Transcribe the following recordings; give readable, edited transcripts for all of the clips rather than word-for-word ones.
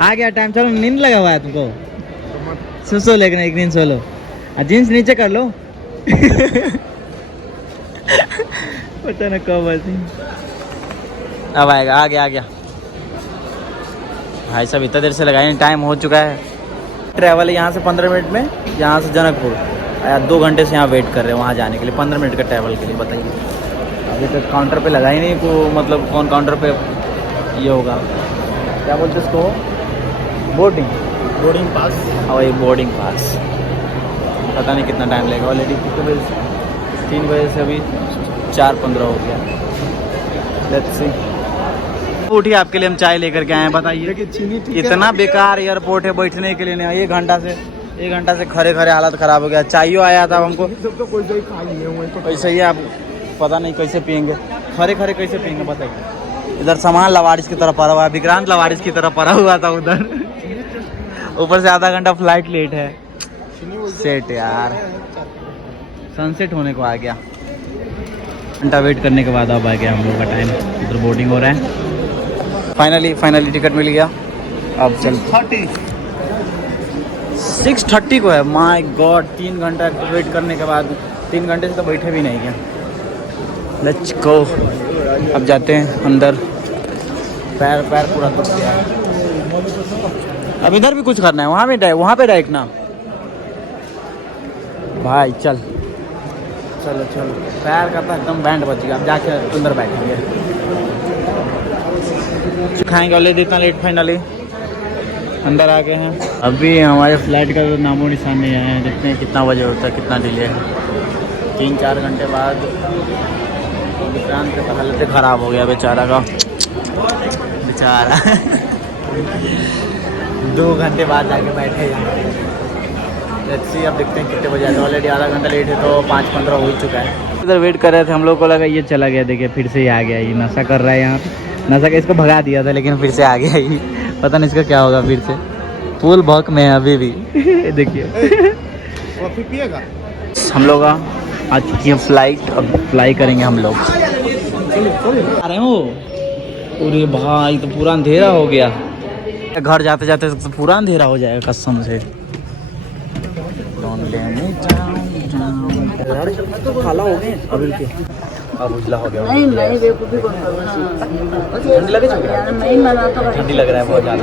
आ गया टाइम, चलो नींद लगा हुआ है तुमको, सो लेकिन एक दिन सो लो, जीन्स नीचे कर लो। पता ना कब बस, अब आएगा, आ गया भाई साहब, इतना देर से लगाए, टाइम हो चुका है। ट्रैवल है यहाँ से 15 मिनट में, यहाँ से जनकपुर, 2 घंटे से यहाँ वेट कर रहे हैं वहाँ जाने के लिए, 15 मिनट का ट्रैवल के लिए। बताइए अभी तक काउंटर पे लगा ही नहीं को, मतलब कौन काउंटर पे ये होगा, क्या बोलते इसको, बोर्डिंग पास। हाँ वही बोर्डिंग पास, पता नहीं कितना टाइम लगेगा। ऑलरेडी कितने बजे से, 3 बजे से अभी 4:15 हो गया। Let's see. उठिए, आपके लिए हम चाय लेकर के आए हैं। बताइए इतना बेकार एयरपोर्ट है बैठने के लिए नहीं, 1 घंटा से खड़े हालत ख़राब हो गया। चाहिए आया था हमको, वैसे ही आप पता नहीं कैसे पियेंगे, खड़े कैसे पियेंगे बताइए। इधर सामान लवारिस की तरफ पड़ा हुआ है, विक्रांत लवारिस की तरफ पड़ा हुआ था उधर। ऊपर से आधा घंटा फ्लाइट लेट है। सेट यार, सनसेट होने को आ गया, घंटा वेट करने के बाद अब आ गया हम लोग का टाइम। उधर बोर्डिंग हो रहा है। फाइनली टिकट मिल गया। अब चल 6:30 को है। माय गॉड, 3 घंटा वेट करने के बाद, 3 घंटे से तो बैठे भी नहीं क्या। लेट्स गो, अब जाते हैं अंदर। पैर पूरा दुख गया है। अब इधर भी कुछ करना है, वहाँ पे डायरेक्ट ना भाई। चलो पैर का तो एकदम बैंड बच गया। अब जाके अंदर बैठेंगे, खाएंगे। ऑलरेडी इतना लेट फाइनली अंदर आ गए हैं। अभी हमारे फ्लाइट का तो नामो निशान नहीं आया है। देखते हैं कितना बजे होता है, कितना डिले है। 3-4 घंटे बाद। विक्रांत का हालत ख़राब हो गया बेचारा का, बेचारा। 2 घंटे बाद जाके बैठे यहाँ। लेट्स सी, अब देखते हैं कितने बजे आते हैं। ऑलरेडी आधा घंटा लेट है, तो 5:15 हो ही चुका है। इधर वेट कर रहे थे, हम लोग को लगा ये चला गया, देखिए फिर से ही आ गया। ये नशा कर रहा है यहाँ, नशा का इसको भगा दिया था, लेकिन फिर से आ गया ही। पता नहीं इसका क्या होगा फिर से। फुल भौक में है अभी भी। देखिए हम लोग आ चुकी है फ्लाइट, अब फ्लाई करेंगे हम लोग। आ रहे हो? अरे भाई, तो पूरा अंधेरा हो गया। घर जाते जाते तो पूरा अंधेरा हो जाएगा कसम से। खाला हो गए अभी के, अब उजला हो गया। नहीं बेवकूफी कौन कर रहा है। ठंडी लग रहा है बहुत ज़्यादा।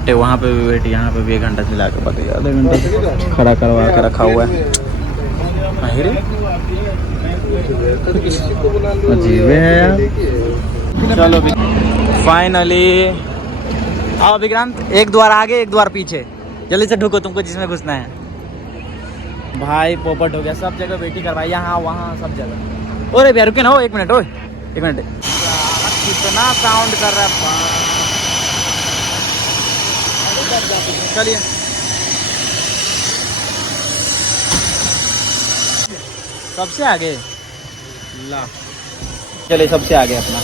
चलो वहाँ पे भी वेट, यहाँ पे भी 1 घंटा से ला के बताइए, आधे घंटे से खड़ा करवा के रखा हुआ है। अजीब है यार। चलो फाइनली आओ विक्रांत, 1 द्वार आगे 1 द्वार पीछे, जल्दी से ढुको तुमको जिसमें घुसना है। भाई पोपट हो गया, सब जगह वेटिंग करवाई, यहाँ वहाँ सब जगह। अरे भैया रुके ना, 1 मिनट, 1 मिनट। कितना साउंड कर रहा है। चलिए सबसे आगे ला, चलिए सबसे आगे अपना।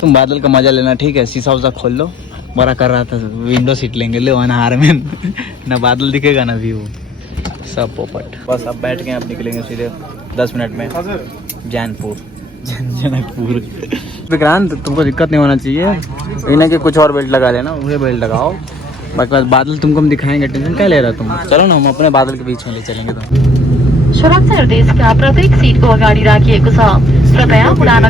तुम बादल का मजा लेना, ठीक है। शीशा उसा खोल लो, बड़ा कर रहा था। विंडो सीट लेंगे ले अनहार में। ना बादल दिखेगा ना व्यू, सब पोपट। बस अब बैठ गए, अब निकलेंगे सीधे 10 मिनट में जनकपुर। विक्रांत तुमको दिक्कत नहीं होना चाहिए, इन्हें कि कुछ और बेल्ट लगा लेना, वही बेल्ट लगाओ। बाकी बादल तुमको हम दिखाएंगे, टेंशन क्या ले रहा तुम। चलो ना, हम अपने बादल के बीच में ले चलेंगे। तो सुरक्षा निर्देश का प्रत्येक सीट को अगाडि राखिएको छ, कृपया उडान